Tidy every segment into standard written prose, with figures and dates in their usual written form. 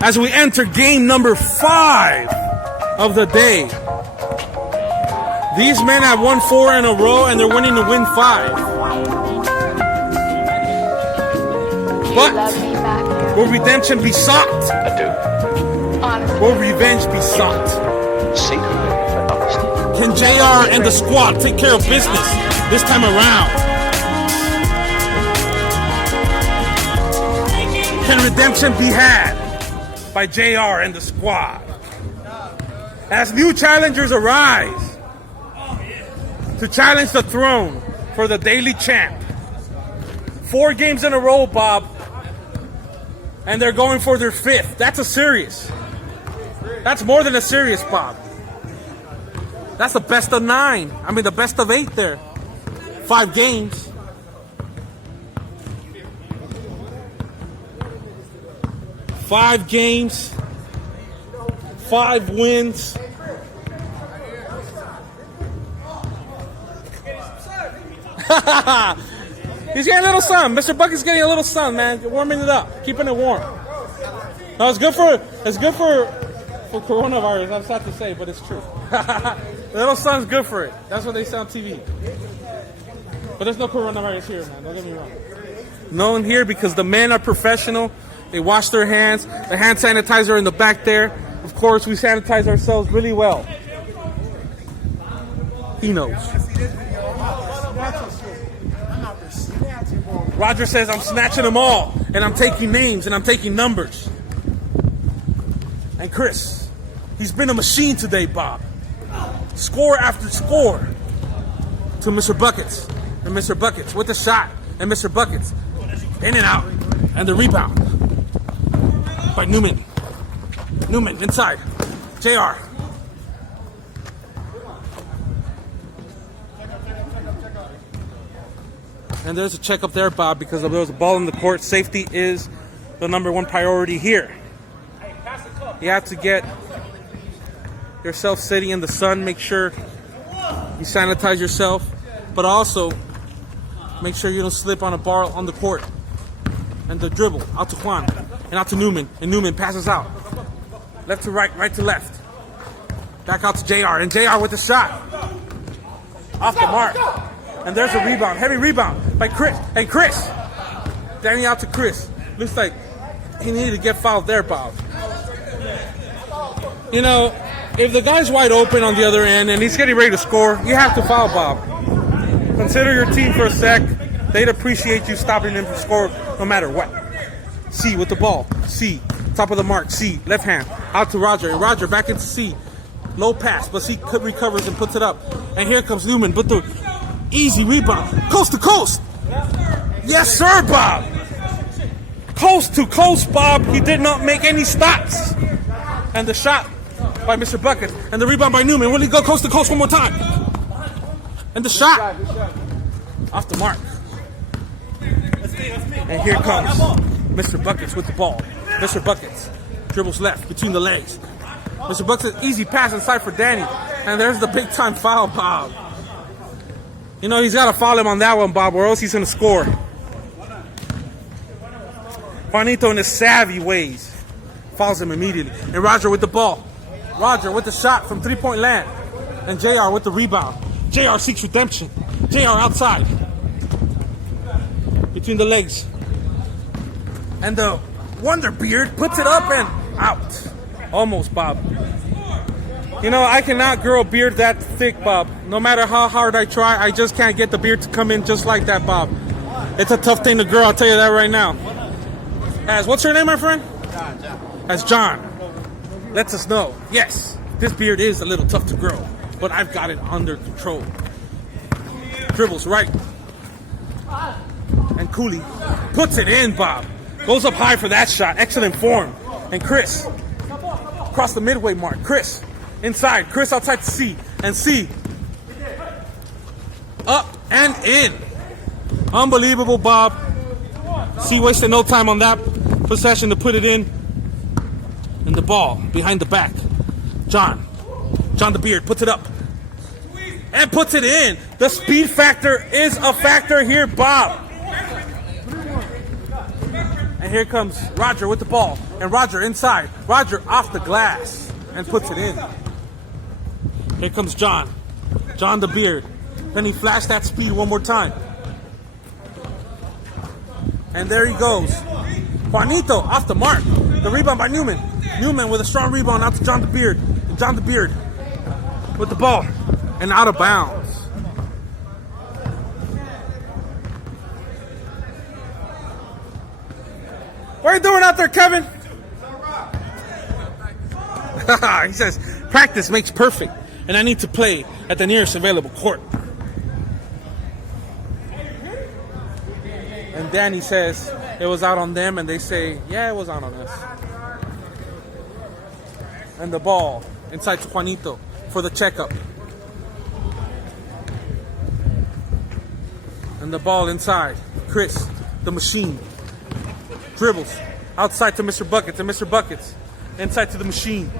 as we enter game number 5 of the day. These men have won 4 in a row and they're winning to win 5. But will redemption be sought? I do. Will revenge be sought? Secretly, but honestly. Can JR and the squad take care of business this time around? Can redemption be had by JR and the squad? As new challengers arise to challenge the throne for the daily champ. 4 games in a row, Bob. And they're going for their 5th. That's a serious. That's more than a serious, Bob. That's the best of 9. I mean, the best of 8 there. 5 games. Five games. 5 wins. He's getting a little sun. Mr. Bucket's getting a little sun, man. Warming it up, keeping it warm. No, it's good for coronavirus. I'm sad to say, but it's true. The little sun's good for it. That's what they say on TV. But there's no coronavirus here, man. Don't get me wrong. No one here because the men are professional. They wash their hands. The hand sanitizer in the back there. Of course, we sanitize ourselves really well. He knows. Roger says I'm snatching them all, and I'm taking names, and I'm taking numbers. And Chris, he's been a machine today, Bob. Score after score to Mr. Buckets. And Mr. Buckets with the shot. And Mr. Buckets in and out. And the rebound by Newman. Newman inside. JR. And there's a check up there, Bob, because there was a ball in the court. Safety is the #1 priority here. You have to get yourself sitting in the sun. Make sure you sanitize yourself, but also make sure you don't slip on a bar on the court. And the dribble out to Juan and out to Newman, and Newman passes out left to right, right to left. Back out to JR, and JR with the shot off the mark. And there's a rebound, heavy rebound by Chris. And Chris, Danny out to Chris. Looks like he needed to get fouled there, Bob. You know, if the guy's wide open on the other end and he's getting ready to score, you have to foul, Bob. Consider your team for a sec. They'd appreciate you stopping them from score no matter what. C with the ball. C, top of the mark. C, left hand. Out to Roger. And Roger back into C. Low pass, but C recovers and puts it up. And here comes Newman, but the easy rebound. Coast to coast. Yes, sir, Bob. Coast to coast, Bob. He did not make any stops. And the shot by Mr. Bucket. And the rebound by Newman. Will he go coast to coast one more time? And the shot. Off the mark. And here comes Mr. Buckets with the ball. Mr. Buckets dribbles left between the legs. Mr. Buckets, easy pass inside for Danny. And there's the big time foul, Bob. You know, he's got to foul him on that one, Bob, or else he's going to score. Juanito in his savvy ways fouls him immediately. And Roger with the ball. Roger with the shot from three-point land. And JR with the rebound. JR seeks redemption. JR outside. Between the legs. And the Wonder Beard puts it up and out. Almost, Bob. You know, I cannot grow a beard that thick, Bob. No matter how hard I try, I just can't get the beard to come in just like that, Bob. It's a tough thing to grow, I'll tell you that right now. As, what's your name, my friend? John. As John lets us know, yes, this beard is a little tough to grow, but I've got it under control. Dribbles right. And Cooley puts it in, Bob. Goes up high for that shot. Excellent form. And Chris, across the midway mark. Chris, inside. Chris outside to C. And C, up and in. Unbelievable, Bob. C wasted no time on that possession to put it in. And the ball behind the back. John the Beard puts it up. And puts it in. The speed factor is a factor here, Bob. And here comes Roger with the ball. And Roger inside. Roger off the glass and puts it in. Here comes John. John the Beard. Then he flashed that speed one more time. And there he goes. Juanito off the mark. The rebound by Newman. Newman with a strong rebound out to John the Beard. And John the Beard with the ball. And out of bounds. What are you doing out there, Kevin? He says, practice makes perfect. And I need to play at the nearest available court. And Danny says it was out on them, and they say, yeah, it was out on us. And the ball inside to Juanito for the checkup. And the ball inside. Chris, the machine. Dribbles outside to Mr. Buckets, and Mr. Buckets inside to the machine.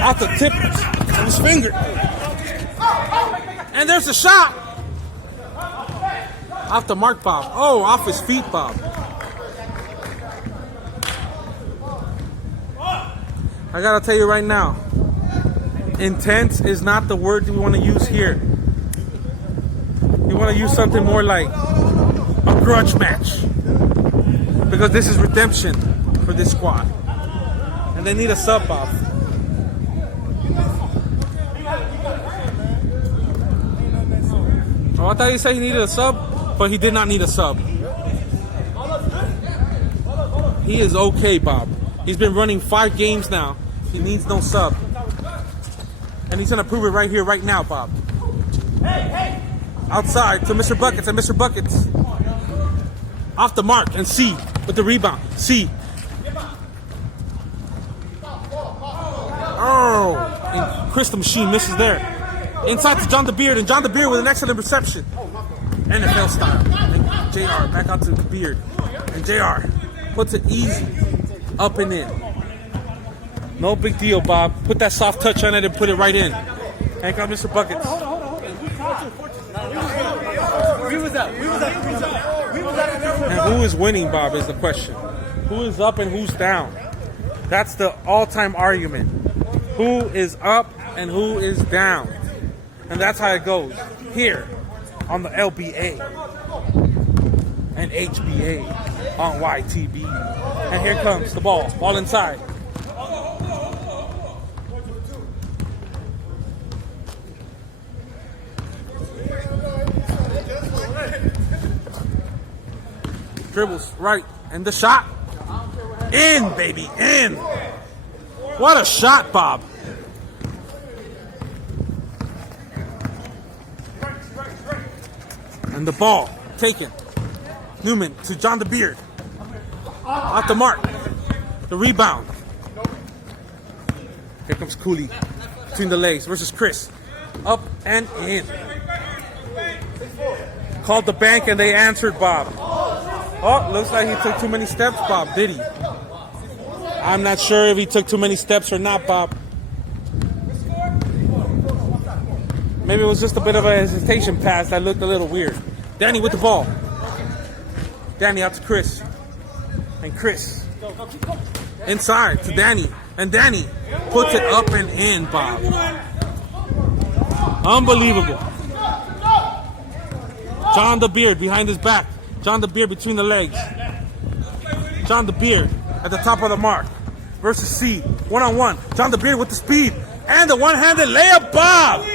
Out the tip of his finger. And there's a shot. Off the mark, Bob. Oh, off his feet, Bob. I gotta tell you right now, intense is not the word we want to use here. You want to use something more like a grudge match. Because this is redemption for this squad. And they need a sub, Bob. Oh, I thought you said he needed a sub, but he did not need a sub. He is okay, Bob. He's been running 5 games now. He needs no sub. And he's going to prove it right here, right now, Bob. Outside to Mr. Buckets, and Mr. Buckets off the mark, and C with the rebound. C. Oh, and Chris the Machine misses there. Inside to John the Beard, and John the Beard with an excellent reception. NFL style. And JR back out to the Beard. And JR puts it easy up and in. No big deal, Bob. Put that soft touch on it and put it right in. And comes Mr. Buckets. And who is winning, Bob, is the question. Who is up and who's down? That's the all-time argument. Who is up and who is down? And that's how it goes here on the LBA and HBA on YTB. And here comes the ball. Ball inside. Dribbles right, and the shot. In, baby, in. What a shot, Bob. And the ball taken. Newman to John the Beard. Off the mark. The rebound. Here comes Cooley between the legs versus Chris. Up and in. Called the bank and they answered, Bob. Oh, looks like he took too many steps, Bob. Did he? I'm not sure if he took too many steps or not, Bob. Maybe it was just a bit of a hesitation pass that looked a little weird. Danny with the ball. Danny out to Chris. And Chris inside to Danny. And Danny puts it up and in, Bob. Unbelievable. John the Beard behind his back. John the Beard between the legs. John the Beard at the top of the mark. Versus C. One-on-one. John the Beard with the speed. And the one-handed layup, Bob.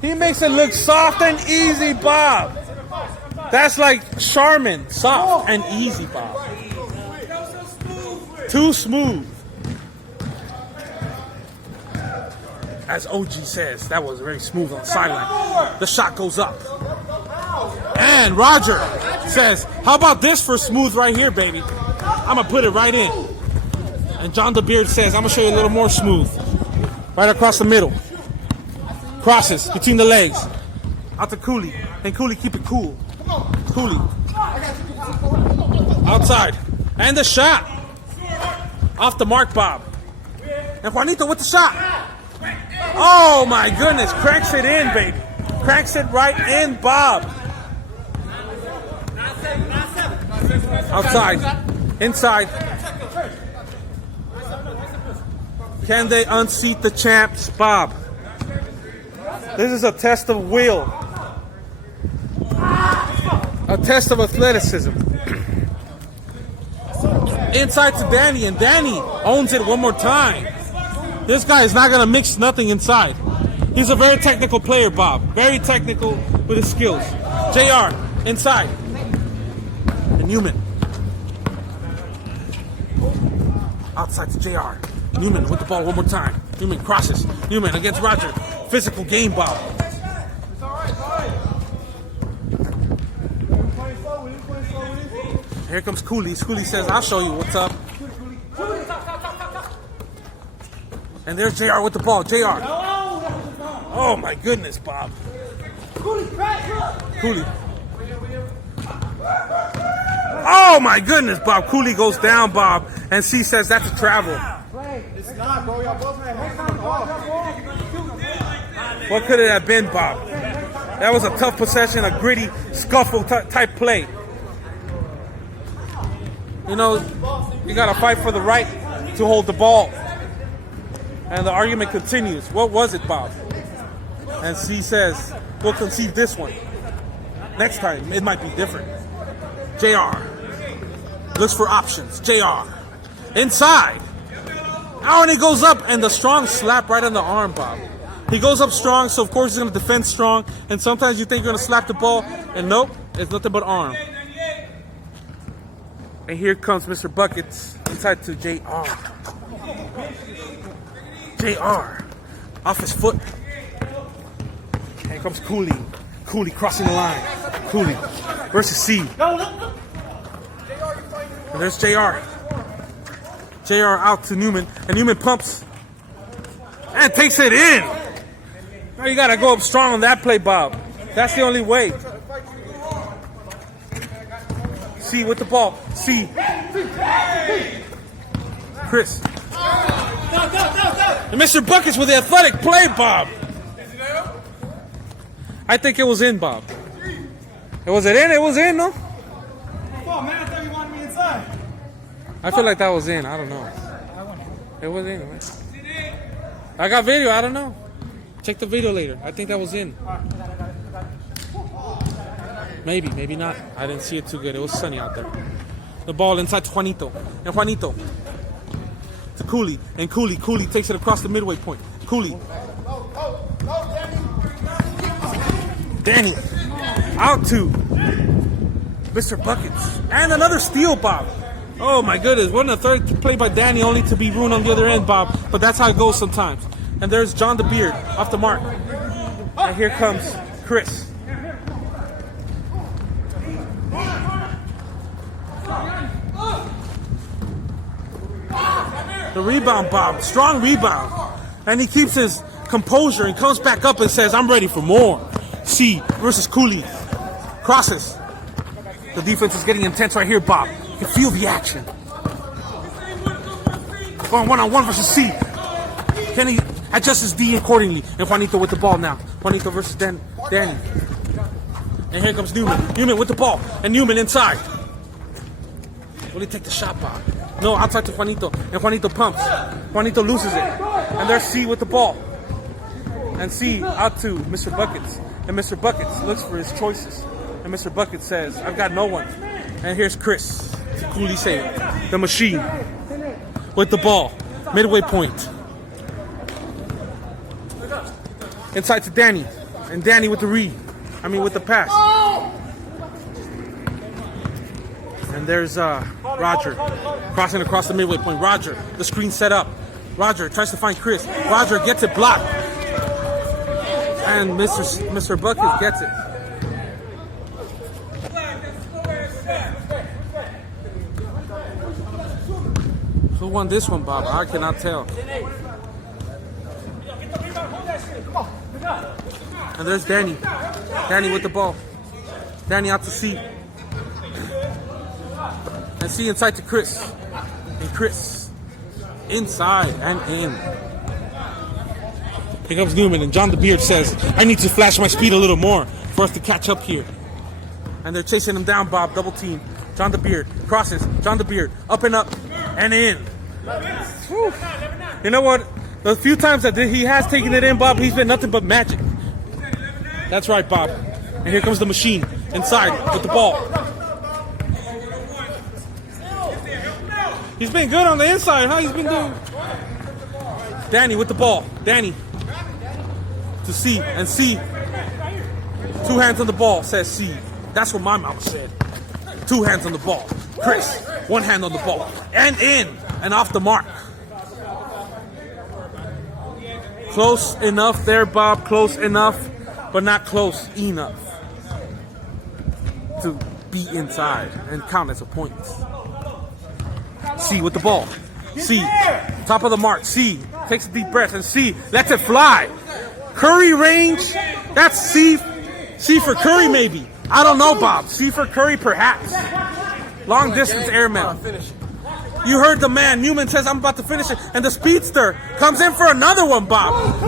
He makes it look soft and easy, Bob. That's like Charmin. Soft and easy, Bob. Too smooth. As OG says, that was very smooth on the sideline. The shot goes up. And Roger says, how about this for smooth right here, baby? I'm going to put it right in. And John the Beard says, I'm going to show you a little more smooth. Right across the middle. Crosses between the legs. Out to Cooley. And Cooley, keep it cool. Cooley. Outside. And the shot. Off the mark, Bob. And Juanito with the shot. Oh, my goodness. Cranks it in, baby. Cranks it right in, Bob. Outside. Inside. Can they unseat the champs, Bob? This is a test of will. A test of athleticism. Inside to Danny, and Danny owns it one more time. This guy is not going to mix nothing inside. He's a very technical player, Bob. Very technical with his skills. JR, inside. And Newman. Outside to JR. Newman with the ball one more time. Newman crosses. Newman against Roger. Physical game, Bob. Here comes Cooley. Cooley says, I'll show you what's up. And there's JR with the ball. JR. Oh my goodness, Bob. Cooley. Oh my goodness, Bob. Cooley goes down, Bob. And C says that's a travel. What could it have been, Bob? That was a tough possession, a gritty, scuffle type play. You know, you got to fight for the right to hold the ball. And the argument continues. What was it, Bob? And C says, we'll concede this one. Next time, it might be different. JR looks for options. JR inside. Oh, and he goes up, and the strong slap right on the arm, Bob. He goes up strong, so of course he's going to defend strong. And sometimes you think you're going to slap the ball, and nope, it's nothing but arm. And here comes Mr. Buckets inside to JR. JR off his foot. Here comes Cooley. Cooley crossing the line. Cooley versus C. And there's JR. JR out to Newman. And Newman pumps. And takes it in. Now you got to go up strong on that play, Bob. That's the only way. C with the ball. C. Chris. And Mr. Buckets with the athletic play, Bob. I think it was in, Bob. Was it in? It was in, no? Oh, man, I thought you wanted me inside. I feel like that was in. I don't know. It was in, man. I got video. I don't know. Check the video later. I think that was in. Maybe, maybe not. I didn't see it too good. It was sunny out there. The ball inside to Juanito. And Juanito to Cooley. And Cooley takes it across the midway point. Cooley. Danny. Out to Mr. Buckets. And another steal, Bob. Oh my goodness. Wasn't a third play by Danny only to be ruined on the other end, Bob. But that's how it goes sometimes. And there's John the Beard off the mark. And here comes Chris. The rebound, Bob. Strong rebound. And he keeps his composure and comes back up and says, I'm ready for more. C versus Cooley. Crosses. The defense is getting intense right here, Bob. You can feel the action. Going one-on-one versus C. Can he adjust his D accordingly? And Juanito with the ball now. Juanito versus Danny. And here comes Newman. Newman with the ball. And Newman inside. Will he take the shot, Bob? No, outside to Juanito. And Juanito pumps. Juanito loses it. And there's C with the ball. And C out to Mr. Buckets. And Mr. Buckets looks for his choices. And Mr. Buckets says, I've got no one. And here's Chris. Cooley saying, the machine. With the ball. Midway point. Inside to Danny. And Danny with the with the pass. And there's Roger crossing across the midway point. Roger, the screen set up. Roger tries to find Chris. Roger gets it blocked. And Mr. Buckets gets it. Who won this one, Bob? I cannot tell. And there's Danny. Danny with the ball. Danny out to C. And C inside to Chris. And Chris inside and in. Here comes Newman, and John the Beard says, I need to flash my speed a little more for us to catch up here. And they're chasing him down, Bob. Double team. John the Beard crosses. John the Beard up and up and in. Whew. You know what? The few times that he has taken it in, Bob, he's been nothing but magic. That's right, Bob. And here comes the machine inside with the ball. He's been good on the inside, huh? He's been doing. Danny with the ball. Danny to C, and C. 2 hands on the ball, says C. That's what my mama said. 2 hands on the ball. Chris, 1 hand on the ball. And in, and off the mark. Close enough there, Bob. Close enough, but not close enough to be inside and count as a point. C with the ball. C, top of the mark. C takes a deep breath, and C lets it fly. Curry range, that's C. C for Curry, maybe. I don't know, Bob. C for Curry, perhaps. Long distance airman. You heard the man. Newman says, I'm about to finish it. And the speedster comes in for another one, Bob.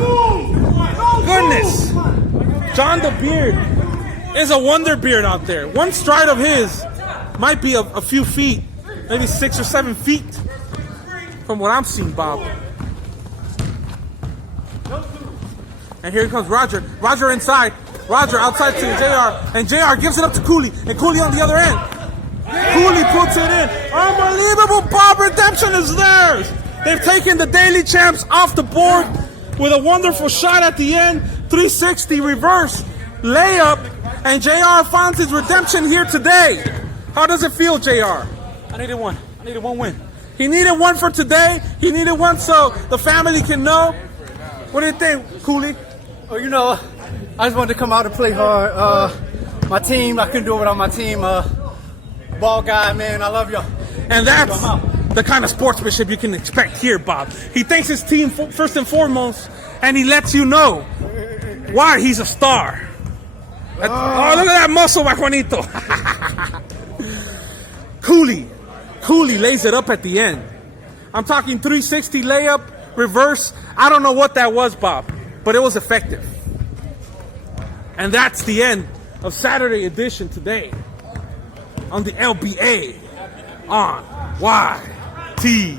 Goodness. John the Beard is a wonder beard out there. One stride of his might be a few feet, maybe 6 or 7 feet from what I'm seeing, Bob. And here comes Roger. Roger inside. Roger outside to JR. And JR gives it up to Cooley. And Cooley on the other end. Cooley puts it in. Unbelievable, Bob. Redemption is theirs. They've taken the daily champs off the board with a wonderful shot at the end. 360 reverse layup. And JR finds his redemption here today. How does it feel, JR? I needed one. I needed one win. He needed one for today. He needed one so the family can know. What do you think, Cooley? Oh, you know, I just wanted to come out and play hard. My team, I couldn't do it without my team. Ball guy, man, I love y'all. And that's the kind of sportsmanship you can expect here, Bob. He thanks his team first and foremost, and he lets you know why he's a star. Oh, look at that muscle, my Juanito. Cooley lays it up at the end. I'm talking 360 layup, reverse. I don't know what that was, Bob, but it was effective. And that's the end of Saturday edition today on the LBA on YTV.